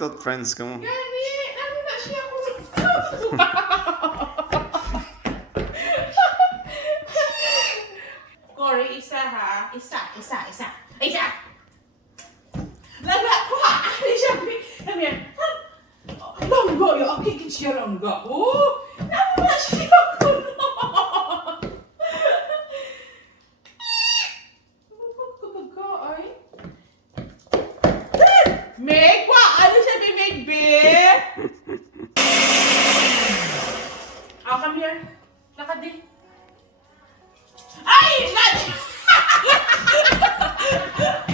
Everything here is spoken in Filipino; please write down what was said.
thought friends kamu. Gani, ano na siya ko. Cory, isa ha. Isa. Laga ko ha. Ano siya? Sabi yan. Langga. Yung akikit siya langga. Oh, ano na siya ko na. Meg!